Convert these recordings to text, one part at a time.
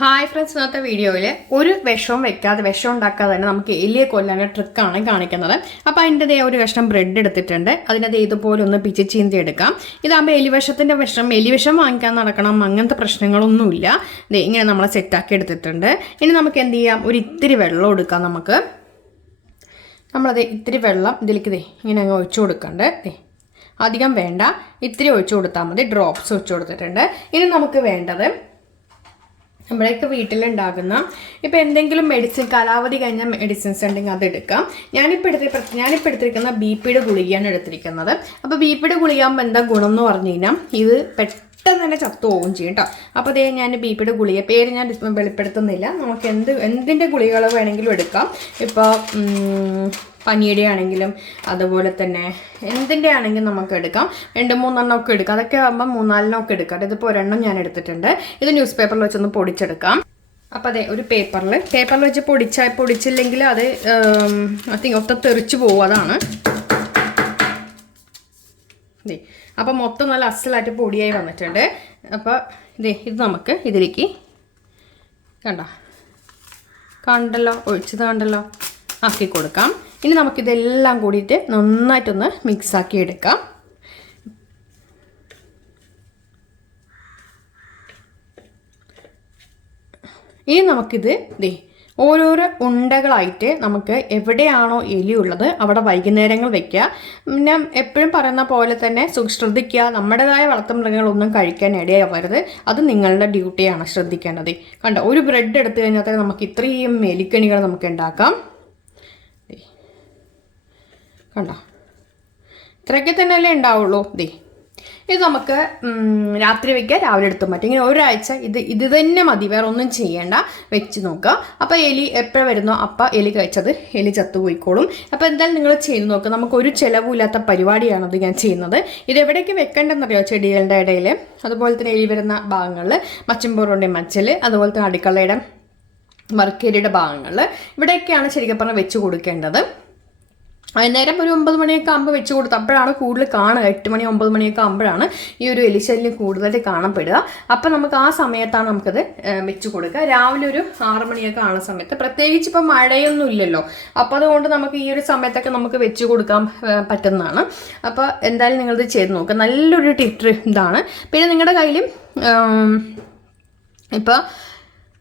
Hi friends ഇന്നത്തെ വീഡിയോയിൽ ഒരു വിഷവും വെക്കാതെ വിഷം ഉണ്ടാക്കാതെ തന്നെ നമുക്ക് എലിയെ കൊല്ലാൻ ട്രിക്കാണ് കാണിക്കുന്നത്. അപ്പോൾ അതിന്റെ ഒരു കഷ്ണം ബ്രെഡ് എടുത്തിട്ടുണ്ട്. ദേ ഇതുപോലെ ഒന്ന് പിച്ച് ചീന്തി എടുക്കാം. ഇതാകുമ്പോൾ എലിവിഷത്തിന്റെ വിഷം എലിവിഷം വാങ്ങിക്കാൻ നടക്കണം അങ്ങനത്തെ പ്രശ്നങ്ങളൊന്നുമില്ല. ഇങ്ങനെ നമ്മൾ സെറ്റാക്കി എടുത്തിട്ടുണ്ട്. ഇനി നമുക്ക് എന്ത് ചെയ്യാം? ഒരു ഇത്തിരി വെള്ളം എടുക്കാം നമുക്ക്. നമ്മളത് ഇത്തിരി വെള്ളം ഇതിലേക്ക് ദേ ഇങ്ങനെ അങ്ങ് ഒഴിച്ചു കൊടുക്കണ്ട്. ദേ അധികം വേണ്ട. ഇത്തിരി ഒഴിച്ചു കൊടുത്താൽ മതി. ഡ്രോപ്സ് ഒഴിച്ചു കൊടുത്തിട്ടുണ്ട്. ഇനി നമുക്ക് വേണ്ടത് നമ്മളെയൊക്കെ വീട്ടിലുണ്ടാകുന്ന ഇപ്പോൾ എന്തെങ്കിലും മെഡിസിൻ കാലാവധി കഴിഞ്ഞ മെഡിസിൻസ് ഉണ്ടെങ്കിൽ അതെടുക്കാം ഞാനിപ്പോൾ എടുത്ത ഞാനിപ്പോൾ എടുത്തിരിക്കുന്ന ബി പിയുടെ ഗുളികയാണ് എടുത്തിരിക്കുന്നത്. അപ്പോൾ ബി പിയുടെ ഗുളികയാകുമ്പോൾ എന്താ ഗുണം എന്ന് പറഞ്ഞു കഴിഞ്ഞാൽ ഇത് പെട്ടെന്ന് തന്നെ ചത്തു പോവുകയും ചെയ്യും കേട്ടോ അപ്പോൾ അതേ ഞാൻ ബി പിയുടെ ഗുളിക പേര് ഞാൻ വെളിപ്പെടുത്തുന്നില്ല. നമുക്ക് എന്ത് എന്തിന്റെ ഗുളികകൾ വേണമെങ്കിലും എടുക്കാം. ഇപ്പോൾ പനിയുടെ ആണെങ്കിലും അതുപോലെ തന്നെ എന്തിന്റെ ആണെങ്കിലും നമുക്ക് എടുക്കാം. രണ്ട് മൂന്നെണ്ണം ഒക്കെ എടുക്കാം. അതൊക്കെ ആകുമ്പോൾ മൂന്നാലെണ്ണം ഒക്കെ എടുക്കാം. ഇതിപ്പോൾ ഒരെണ്ണം ഞാൻ എടുത്തിട്ടുണ്ട്. ഇത് ന്യൂസ് പേപ്പറിൽ വെച്ചൊന്ന് പൊടിച്ചെടുക്കാം. അപ്പോൾ അതെ ഒരു പേപ്പറിൽ പേപ്പറിൽ വെച്ച് പൊടിച്ച പൊടിച്ചില്ലെങ്കിൽ അത് ഐ തിങ്ക് ഒത്ത തെറിച്ച് പോകും അതാണ്. ഇതേ അപ്പോൾ മൊത്തം നല്ല അസലായിട്ട് പൊടിയായി വന്നിട്ടുണ്ട്. അപ്പോൾ ഇതേ ഇത് നമുക്ക് ഇതിലേക്ക് കണ്ട? കണ്ടല്ലോ ഒഴിച്ചത് കണ്ടല്ലോ? ആക്കി കൊടുക്കാം. ഇനി നമുക്കിതെല്ലാം കൂടിയിട്ട് നന്നായിട്ടൊന്ന് മിക്സാക്കി എടുക്കാം. ഇനി നമുക്കിത് ദേ ഓരോരോ ഉണ്ടകളായിട്ട് നമുക്ക് എവിടെയാണോ എലി ഉള്ളത് അവിടെ വൈകുന്നേരങ്ങൾ വെക്കുക. പിന്നെ എപ്പോഴും പറയുന്ന പോലെ തന്നെ ശ്രദ്ധിക്കുക നമ്മുടേതായ വളർത്തുമൃഗങ്ങളൊന്നും കഴിക്കാൻ ഇടയാവരുത്. അത് നിങ്ങളുടെ ഡ്യൂട്ടിയാണ് ശ്രദ്ധിക്കേണ്ടത്. കണ്ടോ ഒരു ബ്രെഡ് എടുത്തു കഴിഞ്ഞാൽ നമുക്ക് ഇത്രയും എലിക്കണികൾ നമുക്ക് ഉണ്ടാക്കാം. കണ്ടോ? ഇത്രയൊക്കെ തന്നെയല്ലേ ഉണ്ടാവുള്ളൂ. ദേ ഇത് നമുക്ക് രാത്രി വയ്ക്കുക രാവിലെ എടുത്ത് പറ്റും ഇങ്ങനെ ഒരാഴ്ച ഇത് ഇത് തന്നെ മതി. വേറെ ഒന്നും ചെയ്യേണ്ട. വെച്ച് നോക്കുക. അപ്പോൾ എലി എപ്പോൾ വരുന്നോ? അപ്പം എലി കഴിച്ചത് എലി ചത്തുപോയിക്കോളും അപ്പോൾ എന്തായാലും നിങ്ങൾ ചെയ്ത് നോക്കുക നമുക്ക് ഒരു ചിലവുമില്ലാത്ത പരിപാടിയാണത് ഞാൻ ചെയ്യുന്നത്. ഇത് എവിടേക്ക് വെക്കേണ്ടതെന്നറിയോ ചെടികളുടെ ഇടയിൽ അതുപോലെ തന്നെ എലി വരുന്ന ഭാഗങ്ങളിൽ മച്ചമ്പൂറുണ്ട് മച്ചൽ അതുപോലെ തന്നെ അടുക്കളയുടെ വർക്കേരിയുടെ ഭാഗങ്ങളിൽ ഇവിടെയൊക്കെയാണ് ശരിക്കും പറഞ്ഞാൽ വെച്ച് കൊടുക്കേണ്ടത്. വൈകുന്നേരം ഒരു ഒമ്പത് മണിയൊക്കെ ആകുമ്പോൾ വെച്ച് കൊടുത്ത്. അപ്പോഴാണ് കൂടുതൽ കാണുക. എട്ട് മണി ഒമ്പത് മണിയൊക്കെ ആകുമ്പോഴാണ് ഈ ഒരു എലിശല്യം കൂടുതലായിട്ട് കാണപ്പെടുക. അപ്പം നമുക്ക് ആ സമയത്താണ് നമുക്കത് വെച്ച് കൊടുക്കുക. രാവിലെ ഒരു ആറ് മണിയൊക്കെ ആണ് സമയത്ത്. പ്രത്യേകിച്ച് ഇപ്പം മഴയൊന്നും ഇല്ലല്ലോ. അപ്പോൾ അതുകൊണ്ട് നമുക്ക് ഈ ഒരു സമയത്തൊക്കെ നമുക്ക് വെച്ച് കൊടുക്കാൻ പറ്റുന്നതാണ്. അപ്പോൾ എന്തായാലും നിങ്ങളിത് ചെയ്ത് നോക്കുക നല്ലൊരു ടിപ്പ് ഇതാണ്. പിന്നെ നിങ്ങളുടെ കയ്യിലും ഇപ്പോൾ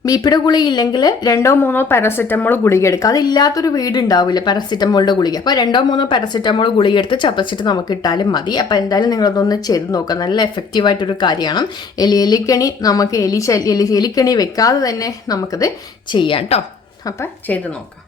ബി പിയുടെ ഗുളിക ഇല്ലെങ്കിൽ രണ്ടോ മൂന്നോ പാരസെറ്റമോൾ ഗുളിക എടുക്കുക അതില്ലാത്തൊരു വീട് ഉണ്ടാവില്ല പാരസെറ്റമോളിന്റെ ഗുളിക. അപ്പോൾ രണ്ടോ മൂന്നോ പാരസെറ്റമോൾ ഗുളിക എടുത്ത് ചതച്ചിട്ട് നമുക്ക് ഇട്ടാലും മതി. അപ്പോൾ എന്തായാലും നിങ്ങളതൊന്ന് ചെയ്ത് നോക്കുക. നല്ല എഫക്റ്റീവായിട്ടൊരു കാര്യമാണ്. എലി എലിക്കണി നമുക്ക് എലി എലി എലിക്കണി വെക്കാതെ തന്നെ നമുക്കത് ചെയ്യാം കേട്ടോ. അപ്പം ചെയ്ത് നോക്കാം.